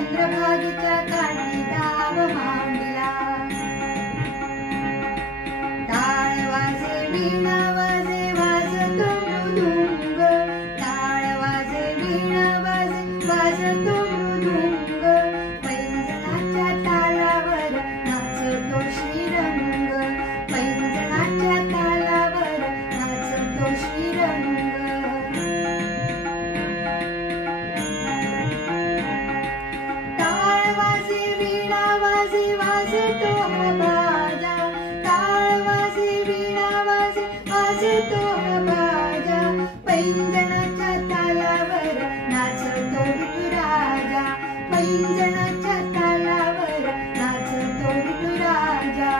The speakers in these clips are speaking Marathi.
चंद्रभागेच्या काठी दाव मांडला. टाळ वाजे वीणा वाजे वाजतो मृदुंग, टाळ वाजे वीणा वाजे वाजतो मृदुंग, पैंजणाच्या तालावर नाचतो श्रीरंग, पैंजणाच्या तालावर नाचतो श्रीरंग. टाळ वाजे वीणा वाजे वाजतो हा बाजा, टाळ वाजे वीणा वाजे वाजतो हा बाजा, पैंजणाच्या तालावर नाचतो विठुराजा, पैंजणाच्या तालावर नाचतो विठुराजा.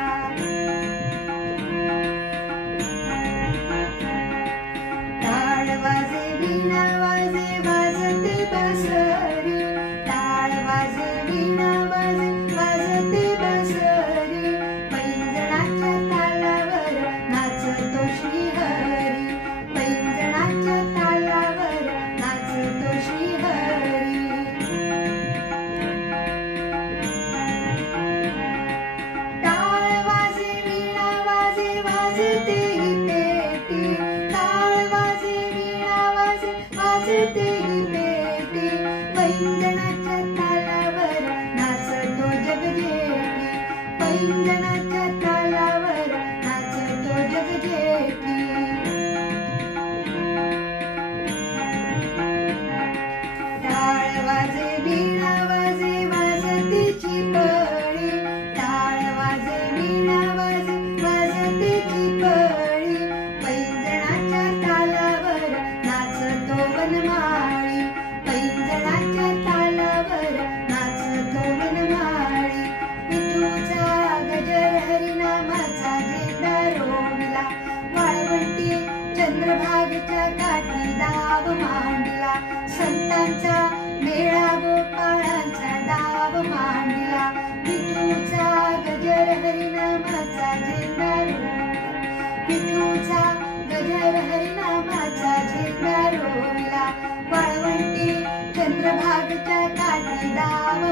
टाळ वाजे वीणा वाजे वाजते बासरी, टाळ वाजे वीणा वाजे वाजते बासरी, पैंजणाच्या तालावर नाचतो श्रीहरी, पैंजणाच्या तालावर नाचतो श्रीहरी. टाळ वाजे वीणा वाजे वाजते ही पेटी, टाळ वाजे वीणा वाजे वाजते ही पेटी, पैंजणाच्या तालावर नाचतो जगजेठी, पैंजणाच्या तालावर नाचतो जगजेठी. टाळ वाजे वीणा वाजे वाजतेची पळी, टाळ वाजे वीणा वाजे वाजतेची पळी, पैंजणाच्या तालावर नाचतो वनमाळी, पैंजणाच्या तालावर नाचतो वनमाळी. विठूचा गजर हरिनामाचा झेंडा रोविला, वाळवंटी चंद्रभागेच्या काठी दाव मांडला, संतांचा मेळा गोपाळांचा डाव मांडला. विठूचा गजर हरिनामाचा झेंडा रोविला, विठूचा गजर हरिनामाचा झेंडा रोविला, वाळवंटी चंद्रभागेच्या काठी दाव